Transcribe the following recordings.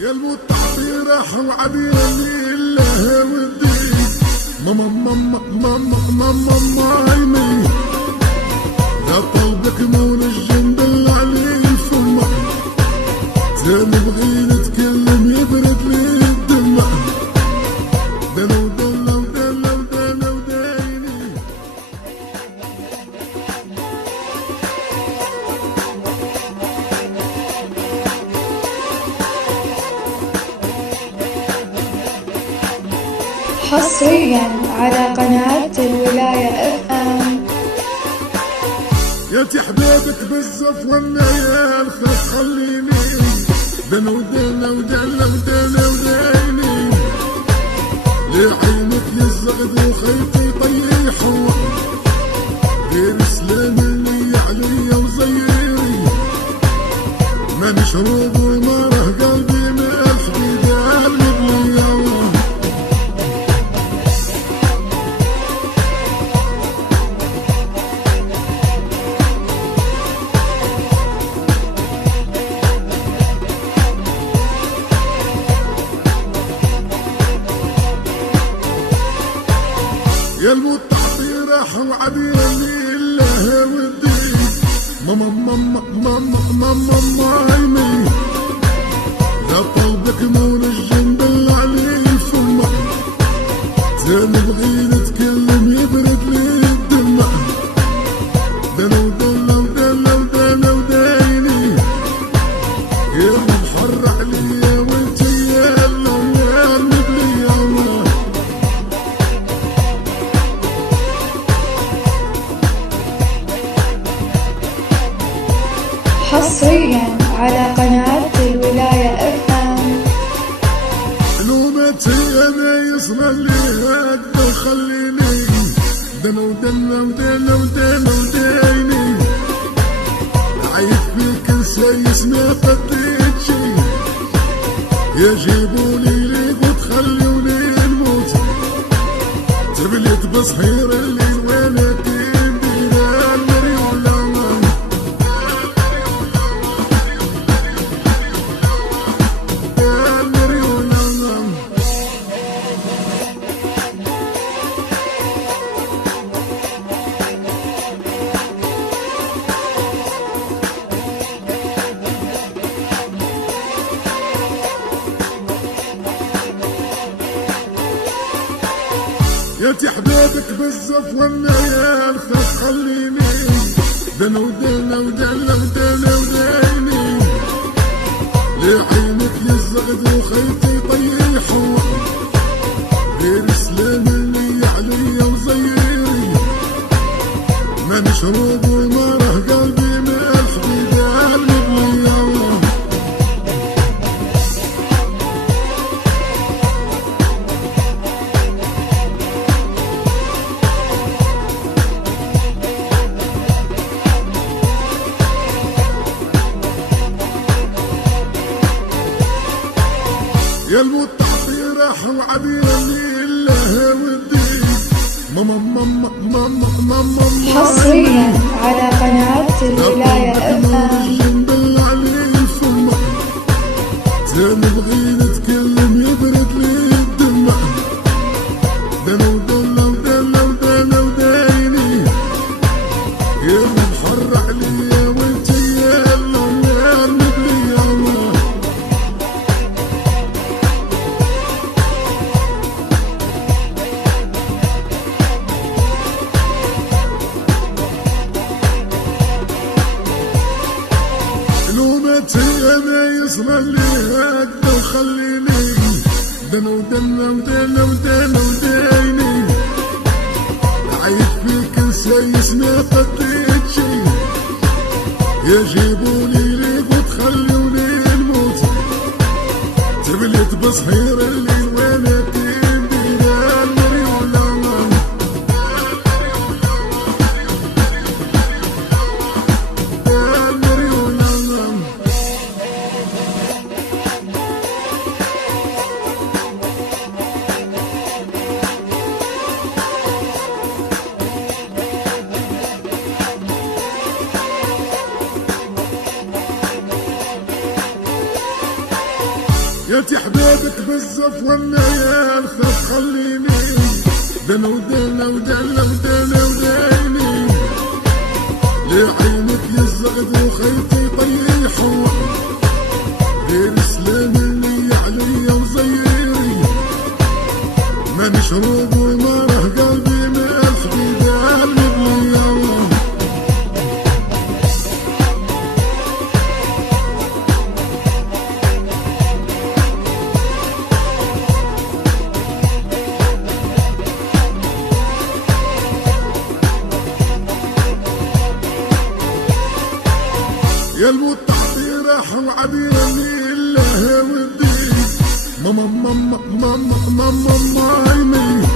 يا المتعطي راح وعديني الله ودي ماما ماما ماما ماما مايمي يا طلبك مول الجنب اللي عليه الفمة تاني بغي نتكلم يبرد لي الدمع دنا ودنا ودنا ودنا ودايني حصريا على قناة الولاية FM. يا حبيبك بالزف والليال خاف خليني دنا ودنا ودنا ودنا ودايني لعينك يزغد وخيطي طيحوا غير سلام اللي عليا وزيري ما مشروب وما راه قلبي مالح بدال مبليا يا المتعطي راح وعديني الله ودي ماما ماما ماما ماما مايمي يا طلبك مول الجنب اللي عليه الفمة تاني بغي نتكلم يبرد لي الدمع دنا ودنا ودنا ودنا ودايني يا محر عليا وانتي يا اللي مبليا حصريا على قناة الولاية FM. لومتي انا يصنع لي هكذا وخليني دنا ودنا ودنا ودنا ودايني عايش فيك نسايس ما قديت شي يا جيبوني ليك وتخلوني نموت تربليت بصحير الليل وانا كيف بينا المريولة يا حبيبك بالزف والليال خاف خليني دنا ودنا ودنا ودنا ودايني لعينك يزغد وخيطي طيحوا غير سلام اللي عليا وزيري ما مشروب وما راه قلبي مالح بدال مبليا يا المتعطي راح وعديني الله ودي ماما ماما ماما ماما حصريا على قناة الولاية FM. الجنب اللي عليه الفمة تاني بغي نتكلم يبرد لي الدمع دنا ودنا ودنا ودنا ودايني يا محر عليا وانتي يا اللي مبليا لومتي انا يصنع لي هكذا وخليني دنا ودنا ودنا ودنا ودايني عايش فيك نسايس ما قديت شي يا جيبوني ليك وتخلوني نموت تربليت بصحير الليل وانا كيف بينا المريولة يا حبيبك بالزف والليال خاف خليني دنا ودنا ودنا ودنا وديني لعينك يزغد وخيطي يطيحوا غير سلامي عليا وزيري ما مشروب وما راه قلبي مالح بيدال بلي الله يا المتعطي راح وعبيني الله ودي ماما ماما ماما ماما مايمي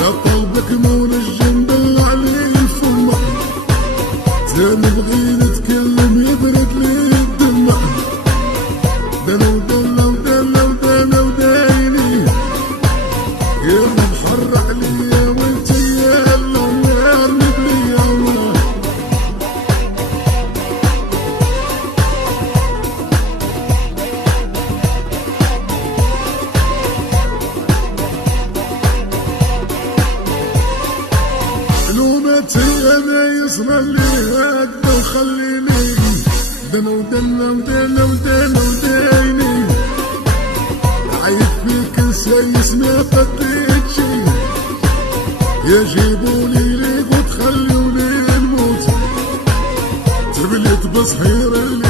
يا قلبك مول الجنب اللي عليه الفمة زين بغي نتكلم يبرد لي الدمع دنا ودنا ودنا ودنا وديني يا محر عليا وانت يا اللي بلي الله لومتي انا يسمع لي هكذا وخليني دنا ودنا ودنا ودنا وديني عايد فيك سايس ما فكيت شي يجيبولي ليك وتخلوني نموت تبليت بصحير اللي